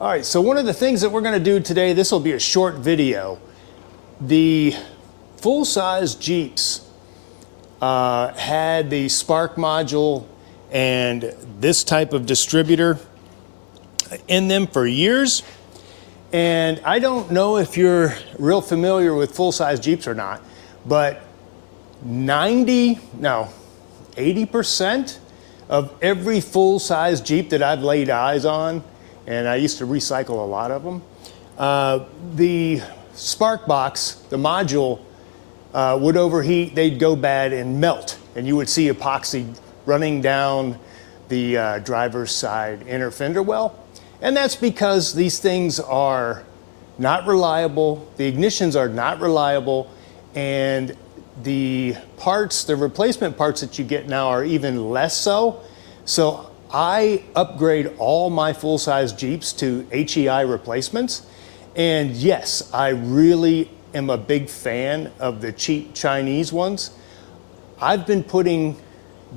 All right, so one of the things that we're going to do today, this will be a short video. The full-size Jeeps had the spark module and this type of distributor in them for years. And I don't know if you're real familiar with full-size Jeeps or not, but 80% of every full-size Jeep that I've laid eyes on, and I used to recycle a lot of them, the spark box, the module, would overheat, they'd go bad and melt, and you would see epoxy running down the driver's side inner fender well. And that's because these things are not reliable, the ignitions are not reliable, and the parts, the replacement parts that you get now are even less so. So I upgrade all my full-size Jeeps to HEI replacements. And yes, I really am a big fan of the cheap Chinese ones. I've been putting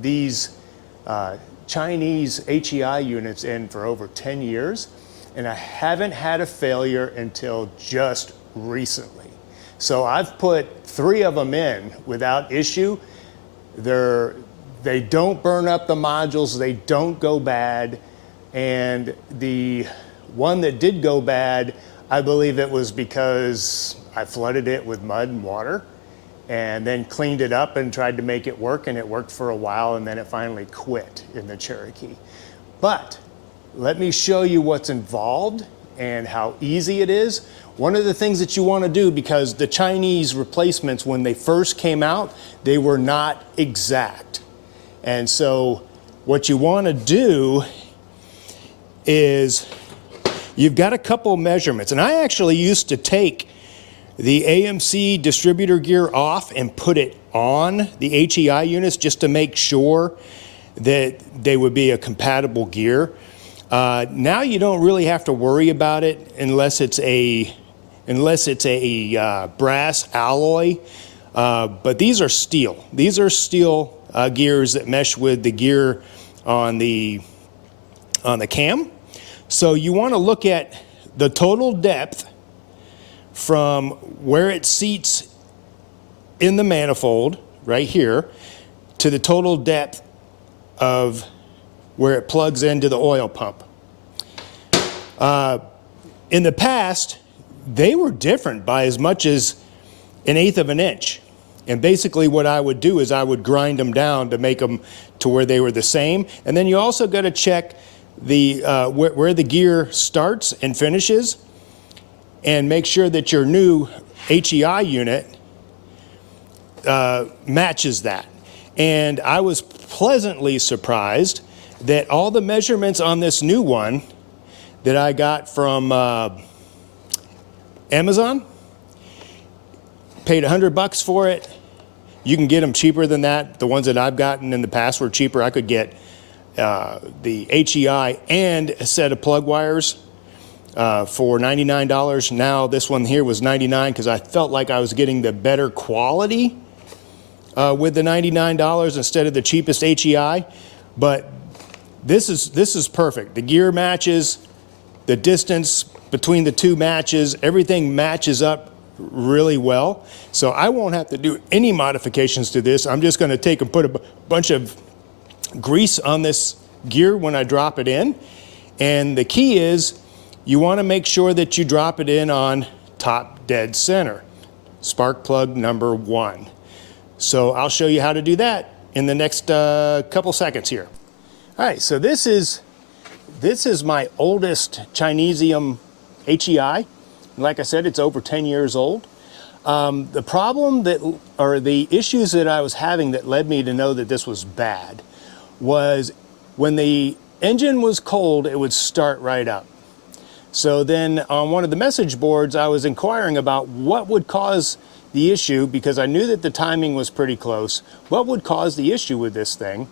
these Chinese HEI units in for over 10 years, and I haven't had a failure until just recently. So I've put 3 of them in without issue. They don't burn up the modules, they don't go bad, and the one that did go bad, I believe it was because I flooded it with mud and water and then cleaned it up and tried to make it work, and it worked for a while, and then it finally quit in the Cherokee. But let me show you what's involved and how easy it is. One of the things that you want to do, because the Chinese replacements, when they first came out, they were not exact. And so what you want to do is, you've got a couple measurements, and I actually used to take the AMC distributor gear off and put it on the HEI units just to make sure that they would be a compatible gear. Now you don't really have to worry about it unless it's a brass alloy, but these are steel. These are steel gears that mesh with the gear on the cam. So you want to look at the total depth from where it seats in the manifold, right here, to the total depth of where it plugs into the oil pump. In the past, they were different by as much as 1/8 of an inch. And basically what I would do is I would grind them down to make them to where they were the same. And then you also got to check the where the gear starts and finishes, and make sure that your new HEI unit matches that. And I was pleasantly surprised that all the measurements on this new one that I got from Amazon, paid $100 for it. You can get them cheaper than that. The ones that I've gotten in the past were cheaper. I could get the HEI and a set of plug wires for $99. Now this one here was $99 because I felt like I was getting the better quality with the $99 instead of the cheapest HEI. But this is perfect. The gear matches, the distance between the two matches, everything matches up really well. So I won't have to do any modifications to this. I'm just going to take and put a bunch of grease on this gear when I drop it in. And the key is you want to make sure that you drop it in on top dead center, spark plug number 1. So I'll show you how to do that in the next couple seconds here. All right, so this is my oldest Chinesium HEI. Like I said, it's over 10 years old. The problem or the issues that I was having that led me to know that this was bad was when the engine was cold, it would start right up. So then on one of the message boards, I was inquiring about what would cause the issue, because I knew that the timing was pretty close. What would cause the issue with this thing?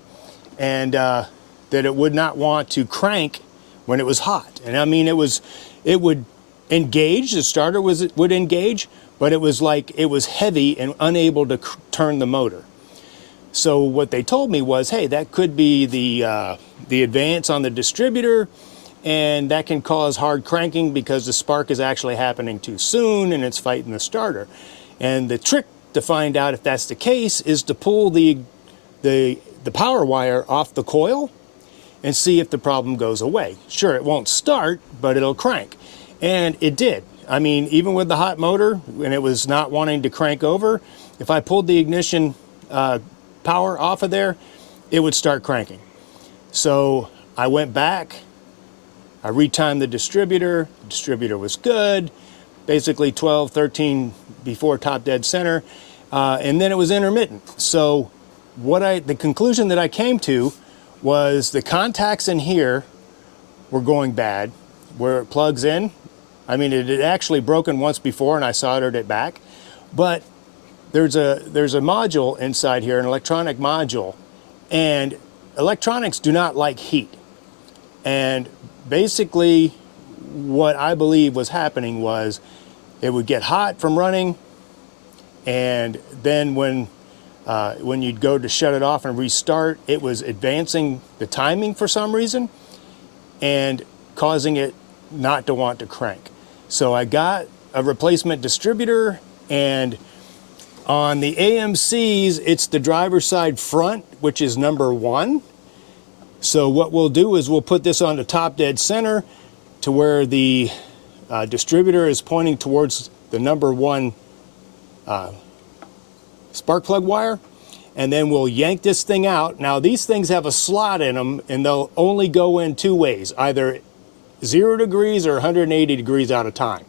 And that it would not want to crank when it was hot. And I mean, it would engage, the starter would engage, but it was like it was heavy and unable to turn the motor. So what they told me was, hey, that could be the advance on the distributor, and that can cause hard cranking because the spark is actually happening too soon and it's fighting the starter. And the trick to find out if that's the case is to pull the power wire off the coil and see if the problem goes away. Sure, it won't start, but it'll crank. And it did. I mean, even with the hot motor, when it was not wanting to crank over, if I pulled the ignition power off of there, it would start cranking. So I went back, I retimed the distributor was good, basically 12, 13 before top dead center, and then it was intermittent. So the conclusion that I came to was the contacts in here were going bad, where it plugs in. I mean, it had actually broken once before and I soldered it back, but there's a module inside here, an electronic module, and electronics do not like heat. And basically what I believe was happening was it would get hot from running, and then when you'd go to shut it off and restart, it was advancing the timing for some reason and causing it not to want to crank. So I got a replacement distributor, and on the AMCs, it's the driver's side front, which is number 1. So what we'll do is we'll put this on the top dead center to where the distributor is pointing towards the number 1 spark plug wire, and then we'll yank this thing out. Now these things have a slot in them, and they'll only go in 2 ways, either 0 degrees or 180 degrees at a time.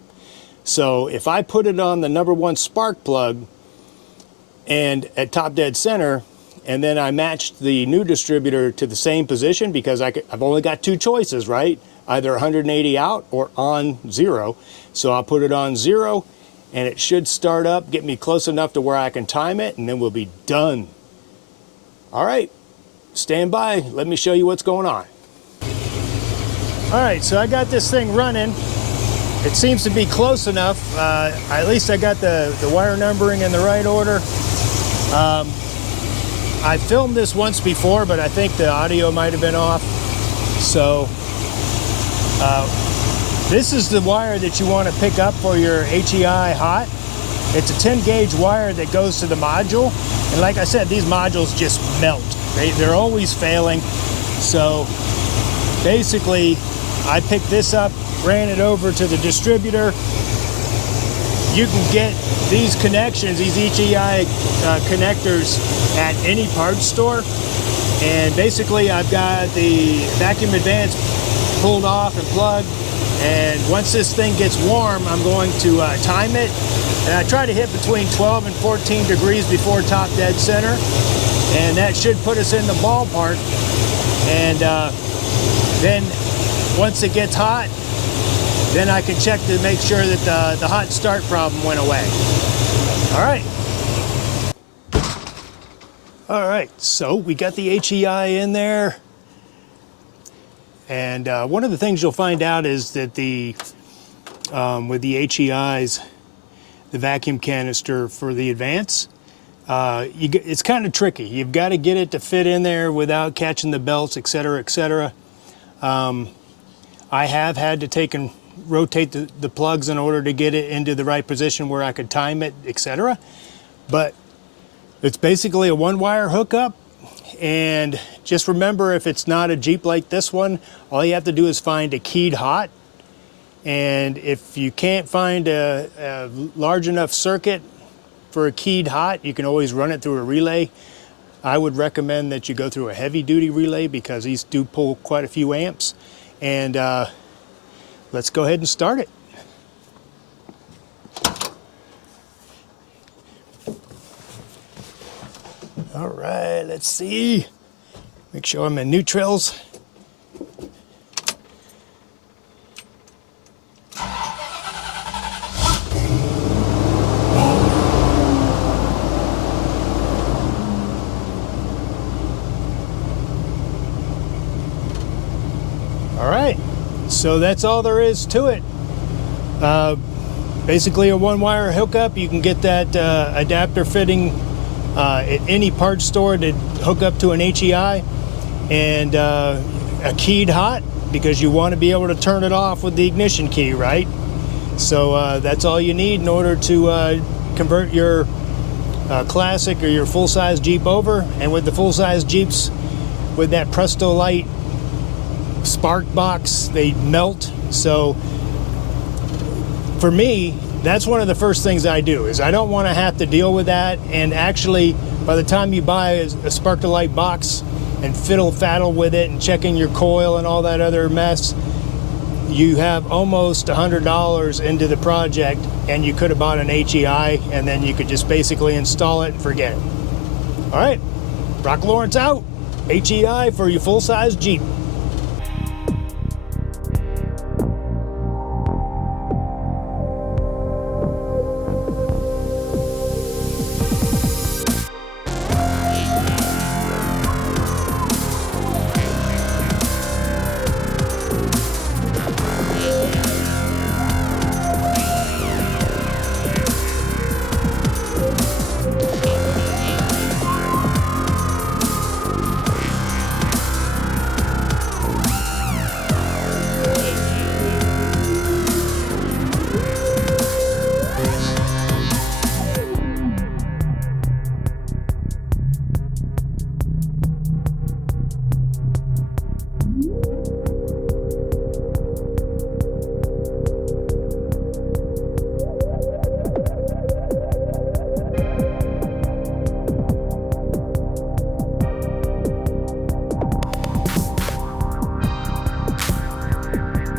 So if I put it on the number 1 spark plug and at top dead center, and then I matched the new distributor to the same position, because I've only got 2 choices, right? Either 180 out or on 0. So I'll put it on 0, and it should start up, get me close enough to where I can time it, and then we'll be done. All right, stand by. Let me show you what's going on. All right, so I got this thing running. It seems to be close enough. At least I got the wire numbering in the right order. I filmed this once before, but I think the audio might have been off. So this is the wire that you want to pick up for your HEI hot. It's a 10 gauge wire that goes to the module. And like I said, these modules just melt. They're always failing. So basically, I picked this up, ran it over to the distributor. You can get these connections, these HEI connectors, at any parts store. And basically, I've got the vacuum advance pulled off and plugged. And once this thing gets warm, I'm going to time it. And I try to hit between 12 and 14 degrees before top dead center. And that should put us in the ballpark. And then once it gets hot, then I can check to make sure that the hot start problem went away. All right. All right, so we got the HEI in there. And one of the things you'll find out is that with the HEIs, the vacuum canister for the Advance, it's kind of tricky. You've got to get it to fit in there without catching the belts, et cetera, et cetera. I have had to take and rotate the plugs in order to get it into the right position where I could time it, et cetera. But it's basically a 1-wire hookup. And just remember, if it's not a Jeep like this one, all you have to do is find a keyed hot. And if you can't find a large enough circuit for a keyed hot, you can always run it through a relay. I would recommend that you go through a heavy duty relay because these do pull quite a few amps. And let's go ahead and start it. All right, let's see. Make sure I'm in neutrals. All right, so that's all there is to it. Basically a 1-wire hookup. You can get that adapter fitting at any parts store to hook up to an HEI, and a keyed hot, because you want to be able to turn it off with the ignition key, right? So that's all you need in order to convert your classic or your full-size Jeep over. And with the full-size Jeeps, with that Presto Light spark box, they melt. So for me, that's one of the first things I do, is I don't want to have to deal with that. And actually, by the time you buy a Spark-to-Light box and fiddle-faddle with it and checking your coil and all that other mess, you have almost $100 into the project, and you could have bought an HEI, and then you could just basically install it and forget it. All right, Brock Lawrence out. HEI for your full-size Jeep.